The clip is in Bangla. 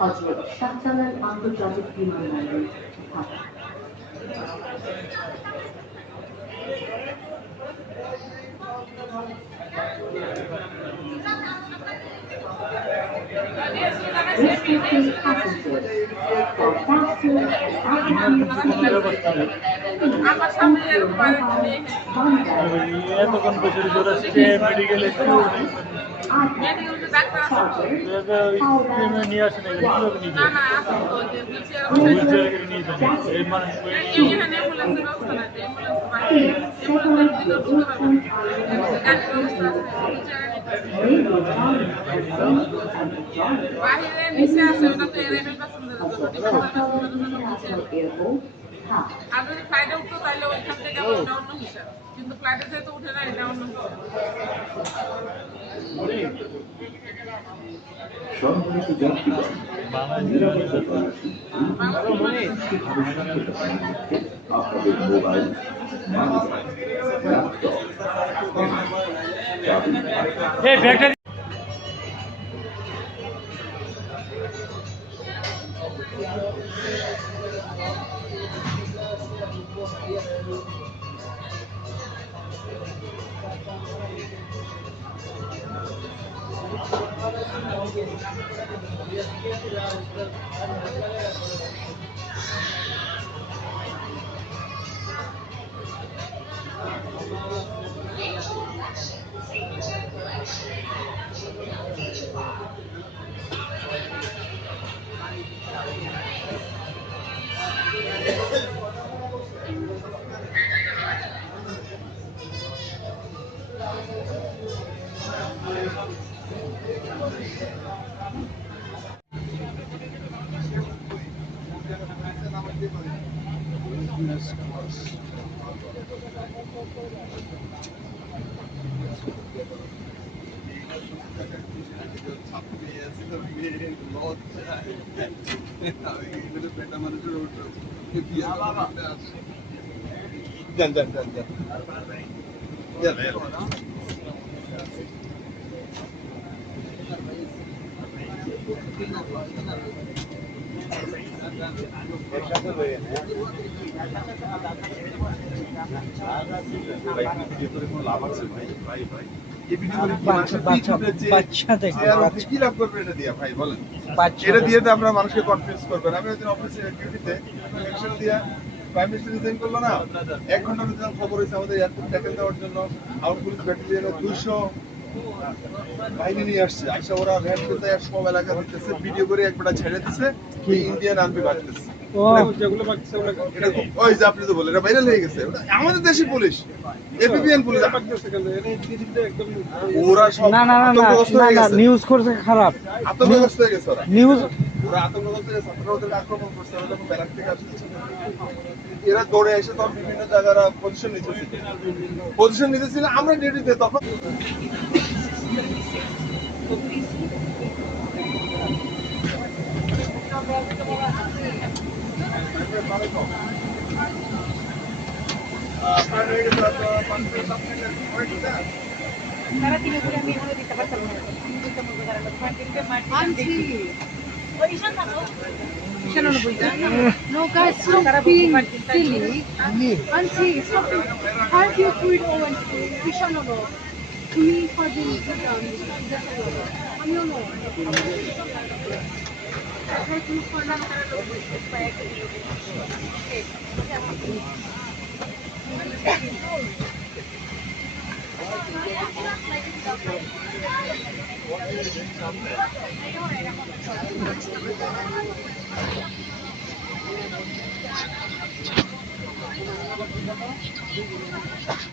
হযরত শাহজালাল আন্তর্জাতিক বিমানবন্দর ঢাকা। এতক্ষণ বছর মেডিকেলে নিয়ে আসে না এই মানুষ বাহিরে নিচে আসে ওটা তো এর পছন্দ আর যদি ফ্লাইটে উঠতো তাহলে ওইখান থেকে ওটা অন্য হিসাব, কিন্তু ফ্লাইটে যেহেতু উঠে না এটা অন্য সম্মানিত যাত্রীগণ, আপনাদের মোবাইল, মানিব্যাগ, ল্যাপটপ, চাবি লাভ আছে ভাই ভাই ভাই কি লাভ করবে এটা দিয়ে ভাই বলেন? এটা দিয়ে তো আমরা মানুষকে কনফিউজ করবেন। আমি ওই দিন অফিসে ডিউটিতে দিয়ে প্রাইম মিনিস্টার রিজাইন করলো না, 1 ঘন্টার ভিতরে খবর হয়েছে আমাদের এয়ারপোর্ট ট্যাকেল দেওয়ার জন্য আউট পুলিশ ব্যাটালিয়নের 200 বাহিনী নিয়ে আসছে। আইসা ওরা র্যাড করতে সব এলাকা দিতেছে, ভিডিও করে একবারটা ছেড়ে দিচ্ছে, ইন্ডিয়ান আর্মি বাড়তেছে। ওই যে আপনি তো বলেন এটা ভাইরাল হয়ে গেছে, আমাদের দেশের পুলিশ, এপিবিএন পুলিশ। ওরা সব নিউজ করছে খারাপ, আতঙ্কগ্রস্ত হয়ে গেছে। ওরা নিউজ ওরা আতঙ্কগ্রস্ত হয়ে গেছে, ওদেরকে আক্রমণ করছে। ওরা যখন ব্যারাক থেকে আসছে এরা দৌড়ে এসে তখন বিভিন্ন জায়গায় পজিশন নিতেছিল। আমরা ডিউটিতে তখন তারা তিনে করে আমি এখানে দিতে পারতাম না। No guys, stop being silly. Auntie, stop. Can't you quit over? Ishan no. Me for the I'm no.